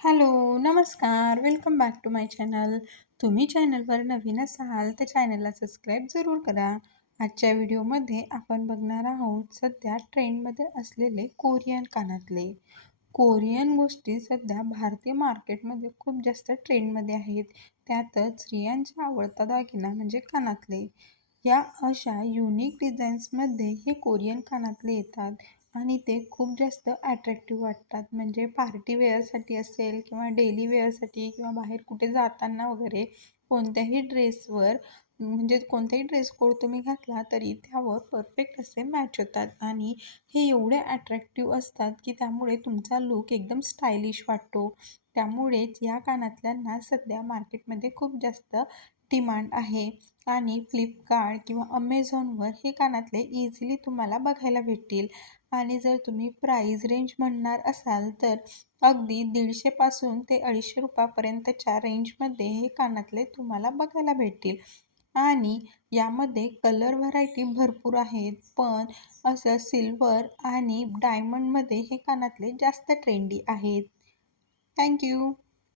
Hello नमस्कार. Welcome back to my channel तुम्ही चॅनलवर नवीन असाल तर चॅनलला सबस्क्राईब जरूर करा. आजच्या व्हिडिओमध्ये आपण बघणार आहोत सध्या ट्रेंडमध्ये असलेले कोरियन कानातले. कोरियन गोष्टी सध्या भारतीय मार्केटमध्ये खूप जास्त ट्रेंडमध्ये आहेत. त्यातच स्त्रियांचा आवडता दागिना म्हणजे कानातले. या अशा युनिक डिझाईन्समध्ये हे कोरियन कानातले येतात. आणि ते खूप जास्त ॲट्रॅक्टिव्ह वाटतात. म्हणजे पार्टी वेअरसाठी असेल किंवा डेली वेअरसाठी किंवा बाहेर कुठे जाताना वगैरे कोणत्याही ड्रेसवर म्हणजे कोणताही ड्रेस कोड तुम्ही घातला तरी त्यावर परफेक्ट असे मॅच होतात. आणि हे एवढे अट्रॅक्टिव्ह असतात की त्यामुळे तुमचा लुक एकदम स्टायलिश वाटतो. त्यामुळेच या कानातल्यांना सध्या मार्केटमध्ये खूप जास्त डिमांड आहे. आणि फ्लिपकार्ट किंवा अमेझॉनवर हे कानातले इझिली तुम्हाला बघायला भेटतील. आणि जर तुम्ही प्राईज रेंज म्हणणार असाल तर अगदी दीडशेपासून ते अडीचशे रुपयापर्यंतच्या रेंजमध्ये हे कानातले तुम्हाला बघायला भेटतील. आणि यामध्ये कलर व्हरायटी भरपूर आहेत. पण असं सिल्वर आणि डायमंडमध्ये हे कानातले जास्त ट्रेंडी आहेत. थँक्यू